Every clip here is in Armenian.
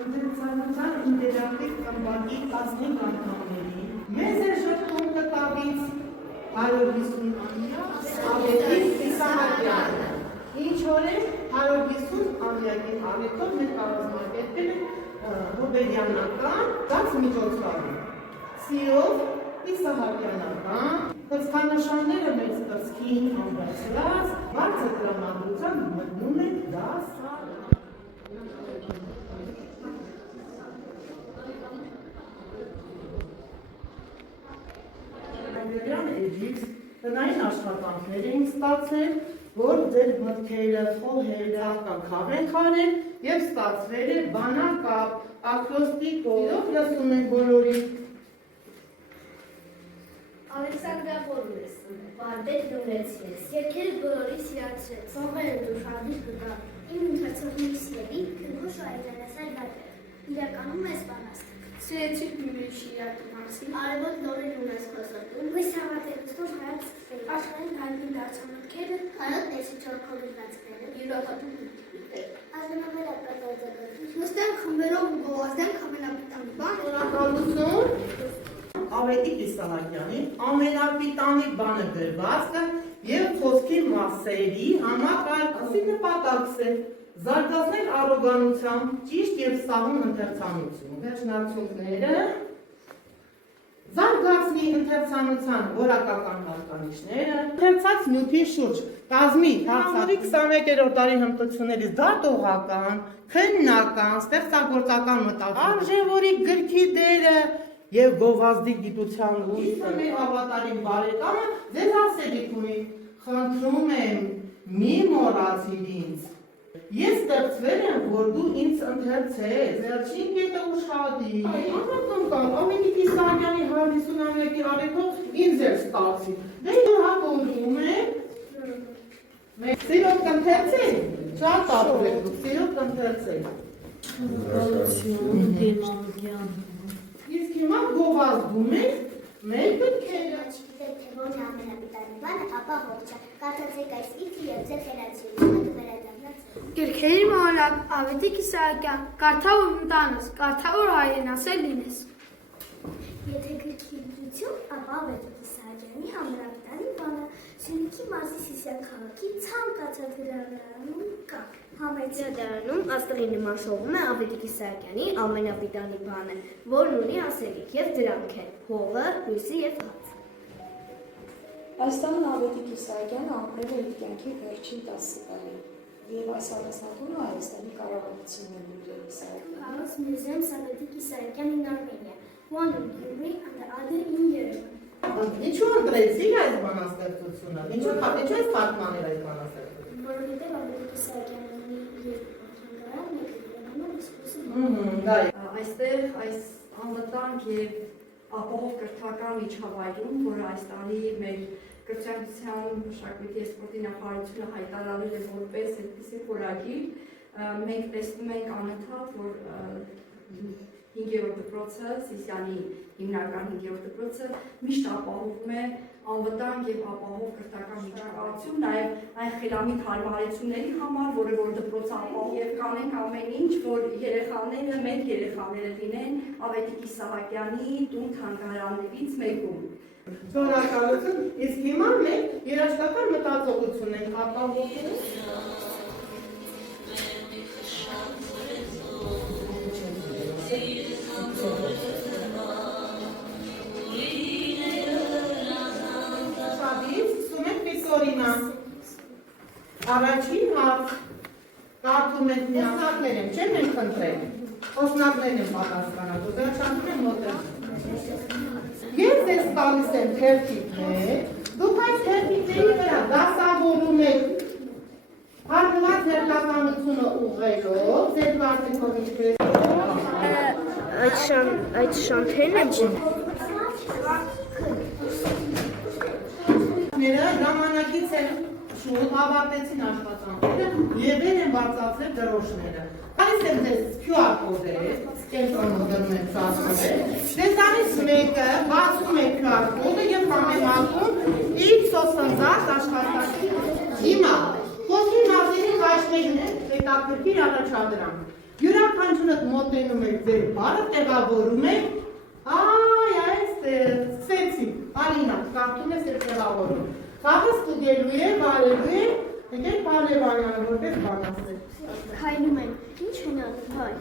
Ընթերցանության ինտերակտիվ խմբակի 15 անդամների մեզ է շփում կտավից 150 ավելի Իսահակյանը։ Ինչ օր է 150 ամյակի հավետով մեր կառուցմակերպել հոբելյանական դաց միջոցառում։ Սիրով Իսահակյանական հսկանշանները մեծ կրծքին ամրացրած բարձր տրամադրության մտնում է դաս տնային աշխատանքներ էին ստացել, որ ձեր մտքերը, խոհերը, կանքավենք արել և ստացվել է բանակապ, ակրոստիկով, լսում ենք բոլորի։ Ալեքսանդրապոլիս, Վարդետ Նուրեցիես, երկերը բոլորի սիրացրեց, սողերը դուշադիր կգա, իմ ընթերցողնիցների քնհոշ այլանասար վատեր, իրականում ես բանաստ։ Սիրեցիք միմեր շիրակի մասին, արևոտ նորին ունես խոսոտում, վույս հավատերուստով հայաց աշխարհին հարգին դարձամատքերը, հայոտ ներսի չորքովինացքները, յուրոհատում միտքներ։ Ազնամեր ապրատազագատի, հուստեն խմբերով ու գովազդեն կամենապիտանի բան, Շնորհակալություն Ավետիք Իսահակյանի ամենապիտանի բանը գրվածքը և խոսքի մասերի համակարգի նպատակս է զարգացնել առոգանությամբ ճիշտ և սահուն ընթերցանություն։ Վերջնարդյունքները զարգացնի ընթերցանության որակական հատկանիշները, ընթերցած նյութի շուրջ կազմի հարցարի 21-րդ դարի հմտություններից դատողական, քննական, ստեղծագործական մտածում, արժևորի գրքի դերը և գովազդի գիտության լույսը մեր հավատարիմ բարեկամը ձեզ ասելիք ունի, խնդրում եմ մի մոռացիր ինձ։ Ես ստեղծվել եմ, որ դու ինձ ընթերցես, վերջին կետը ուշադիր, անհատական, Ավետիք Իսահակյանի 150-ամյակի արեթով ինձ էր ստացի։ Դե հակորում եք, սիրով կընթերցեք, շատ ապրեք դուք, սիրով կընթերցեք։ Իսկ հիմա գովազդում եք մեր գրքերը։ Չգիտեք, թե որն է ամենապիտանի բանը, ապա ողջ է, կարդացեք այս իթը և ձեր խելացիությունը կվերադառնաց։ Գրքերի մոհանակ Ավետիք Իսահակյան, կարդա որ մտանես, կարդա որ հայրենասեր լինես։ Եթե գրքի դրություն, ապա Ավետիք Իսահակյանի ամենապիտանի բանը Սյունիքի մարզի Սիսիան քաղաքի ցանկացած գրադարանում կա։ Համայնքներում աստղի նման շովում է Ավետիք Իսահակյանի ամենապիտանի բանը, որն ունի ասելիք և դրանք են հողը, լույսը և հացը։ Այս տանն Ավետիք Իսահակյանը ապրել է իր կյանքի վերջին 10 տարի, և այս արհեստատունը Հայաստանի կառավարությունն է նույն Իսահակյանը։ House Museum Ավետիք Իսահակյան in Armenia, one in Gyumri and the other in Yerevan։ Ինչու ընտրեցիք այս բանաստեղծությունը, ինչու այս թարգմանել այս բանաստեղծությունը։ Որովհետև Ավետիք Իսահակյանը ունի երկու թանգարան, մեկը Երևանում, իսկ մյուսը Այստեղ այս անվտանգ և ապահով կրթական միջավայրում, որը այս տարի մեր կրթության, մշակույթի և սպորտի նախարարությունը հայտարարել է որպես այդպիսի խորագիր, մենք տեսնում ենք անընդհատ, որ 5-րդ դպրոցը, Սիսիանի հիմնական 5-րդ դպրոցը միշտ ապահովում է անվտանգ և ապահով կրթական միջավայրում, նաև այն խելամիտ հարմարեցումների համար, որը որ դպրոցը ապահով և կանենք ամեն ինչ, որ երեխաները, մեր երեխաները լինեն Ավետիք Իսահակյանի տուն թանգարաններից մեկում։ Շնորհակալություն, իսկ հիմա մենք երաժշտական մտածողություն ենք ապահովում։ Առաջին հարց կարդում եք միասններ եմ, չեմ ենք ընտրել, խոսնակներ եմ պատասխանատու, վերջանում եմ մոտել։ Ես ես տալիս եմ թերթիկներ, դուք այս թերթիկների վրա դասավորում եք հարմարած հերթականությունը ուղղելով, ձեր կարծիքով ինչպես։ Այդ շանթերն եմ ժամանակից են շուտ ավարտեցին աշխատանքները և են բարձրացրել դրոշները։ Այս եմ ձեզ QR կոդեր, կենտրոնում դնում եմ սասմել, դեզանից մեկը բացում է QR կոդը և համեմատում իր սոսնձած աշխատանքի հիմա։ Խոսքի մասին հաշվելն է հետաքրքիր առաջադրանք։ Յուրաքանչյուրը մոտենում եք ձեր բառը, տեղավորում եք, սկսեցի, Ալինա, կարդում ես և տեղավորում։ Խաղը ստուգելու է, վարելու է, եկեք Բարլևանյանը, որպես բան ասել։ Քայլում են, ինչ ունենք, հայ։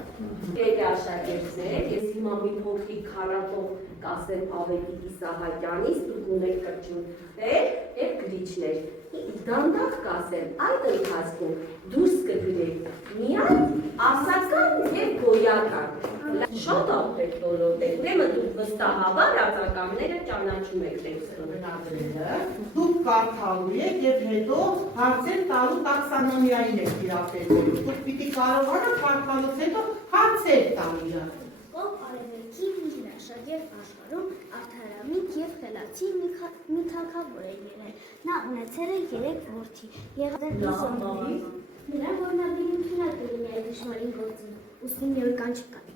Եկեք աշակերտներ, ես հիմա մի փոքրիկ քառատող կասեմ Ավետիք Իսահակյանից, դուք ունեք կրճուններ և գրիչներ։ Դանդաղ կասեմ, այդ ընթացքում դուրս կգրեք միայն ասական և գոյական։ Շատ ապրեք ոլորտեք, ուրեմն դուք վստահաբար արձագանները ճանաչում եք տեքստում։ Դուք կարդալու եք և հետո հարցեր տալու տաքսոնոմիային եք տիրապետելու։ Դուք պիտի կարողանաք կարդալուց հետո հարցեր տալ իրար։ Ով արևելքի մի հրաշագեղ աշխարհում արդարամիտ և խելացի մի թագավոր է եղել։ Նա ունեցել է 3 որդի։ Եղել նրան որնաբերություն կլինի այդ դժվարին գործին։ Ուստի մի օր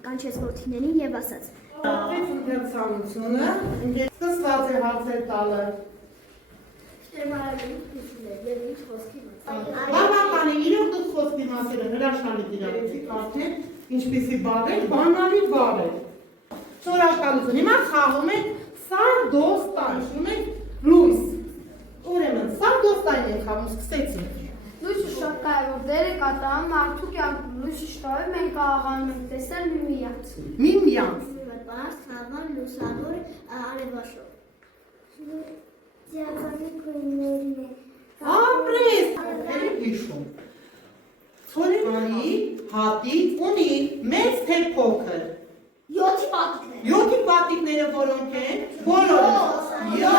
կանչեց որդիներին և ասաց. Այս ընթերցանությունը սկսված է հարցեր տալը։ Բավական է, իրոք դուք խոսքի մասերը հրաշալի դիրավեցի կարդեն, ինչպիսի բառեր, բանալի բառեր։ Շնորհակալություն, հիմա խաղում եք Սարդոստան, շնում եք լույս։ Ուրեմն, Սարդոստային եք խաղում, սկսեցինք։ Լույսը շատ կարևոր դեր է կատարում մարդու կյանքում։ Լույսի շնորհիվ մենք կարողանում ենք տեսնել միմյանց։ Միմյանց։ Բարձ, հավան, լուսավոր, արևաշոր։ Ձիականի գույներն է։ Ապրես, ելի հիշում։ Ցորենի հատիկ ունի մեծ թե փոքր։ 7 պատիկներ։ 7 պատիկները որոնք են, բոլորը։ 7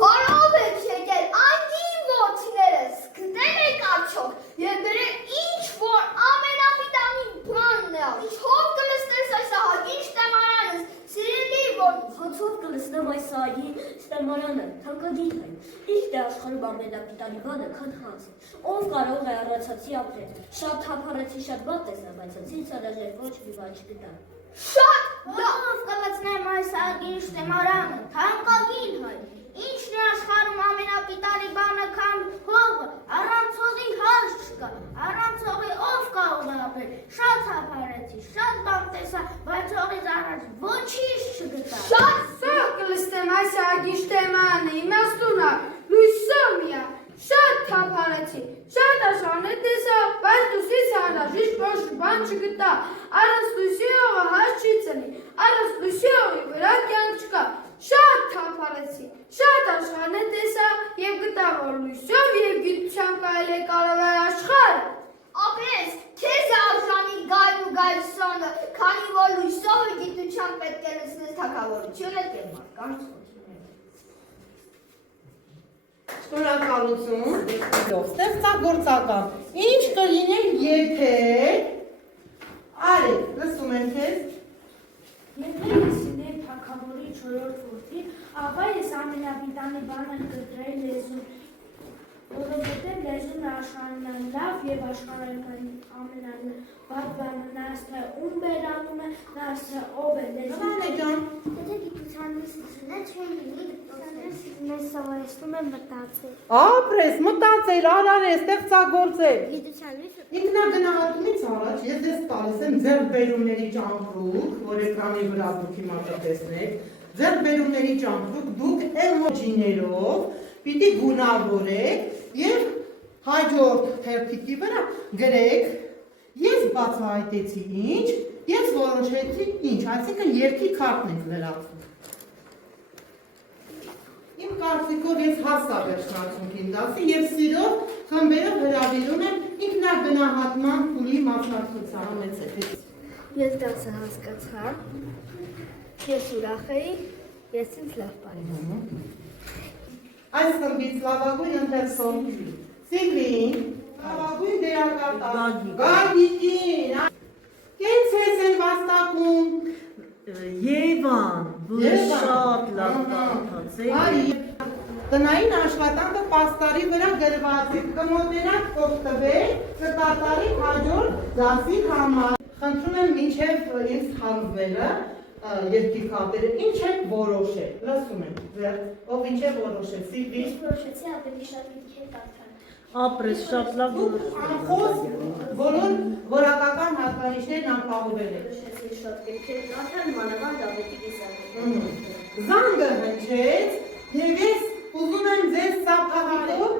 Որով եք եկել անգին որդիներս, գտել եք արդյոք, և դրել ինչ որ ամենապիտանի բանն է, հով կլսնես այս ահագին շտեմարանս, սիրելի որ Հացով կլսնեմ այս ահագին շտեմարանը, թանկագին հայ, ինչ է աշխարհում ամենապիտանի բանը, քան հանձը, ով կարող է առացացի ապրել, շատ թափառեցի, շատ բան տեսնեմ, բայց հացից արաժեր ոչ մի բան չգտամ։ շատ լավ կլսնեմ այս ահագին շտեմարանը, թանկագին հայ, ինչն է աշխարհում ամենապիտանի բանը քան հողը, առանց հողի հարց չկա, առանց հողի ով կարող է ապրել, շատ թափառեցի, շատ բան տեսա, բայց հողից առաջ ոչինչ չգտա։ Շատ սա կլսնեմ այս ահագին շտեմարանը, իմաստուն է, լույսը միա, շատ թափառեցի, շատ աշխարհներ տեսա, բայց լույսից հարաշիշտ ոչ բան չգտա, առանց լույսի հողը հարց չի ծնի, առանց լույսի հողի վրա կյանք չկա, շատ թափառեցի, շատ աշխարհներ տեսա և գտա, որ լույսով և գիտությամբ կարելի է կառավարել աշխարհը։ Ապրես, քեզ է արժանի գայլն ու գայլսոնը, քանի որ լույսով ու գիտությամբ պետք է լցնես թագավորությունը և մարդկանց ոգիները։ Շնորհակալություն։ Ստեղծագործական։ Ինչ կլիներ, եթե Արեք, լսում են քեզ։ Եթե ես լինեի թագավորի 4-րդ որդի, ապա ես ամենապիտանի բանը կտրեի լեզուն, որովհետև լեզուն աշխարհն լավ և աշխարհական ամենավատ բանը, նա ասում է ում բերանում է, նա ասում է ով է լեզուն։ Նայ ջան։ Եթե գիտության ուսուցիչը չեն լինի, մեզ սովորեցնում է մտածել։ Ապրես, մտածել, արարել, ստեղծագործել։ Գիտության ուսուցիչը Ինքնագնահատումից առաջ ես ձեզ տալիս եմ ձեռքբերումների ճամփրուկ, որ էկրանի վրա դուք հիմա կտեսնեք, ձեռքբերումների ճամփրուկ դուք էմոջիներով պիտի գունավորեք եւ հաջորդ թերթիկի վրա գրեք ես բացահայտեցի ինչ, ես որոշեցի ինչ, այսինքն երկի քարտն եք լրացնում։ Իմ կարծիքով ես հասա վերջնացունքին դասի և սիրով խմբերով հրավիրում եմ ինքնագնահատման փուլի մասնակցության ունեցեք։ Ես դասը հասկացա, ես ուրախ էի, ես ինձ լավ պարեցի։ Այս խմբից լավագույն ընթերցող Սիլվին, լավագույն դերակատար Գագիկին, կենց ես են վաստակում։ Եվան, որ շատ լավ կարդացել։ Տնային աշխատանքը պաստարի վրա գրված է, կմոտենակ օգտվել, կկատարի հաջորդ դասի համար։ Խնդրում եմ մինչև ինձ հանձնելը երկի կապերը, ինչ եք որոշել, լսում եմ, ով ինչ է որոշել, Սիլվի։ Ես որոշեցի ավելի շատ միտքեր կարդալ։ ապրես, շատ լավ որ Անխոս բոլոր որակական հատկանիշներն անպահովել եք։ Նշեցի շատ գրքեր կարդալ, մանավանդ Ավետիք Իսահակյանի։ Զանգը հնչեց, եւ ես ուզում եմ ձեզ սա փառատով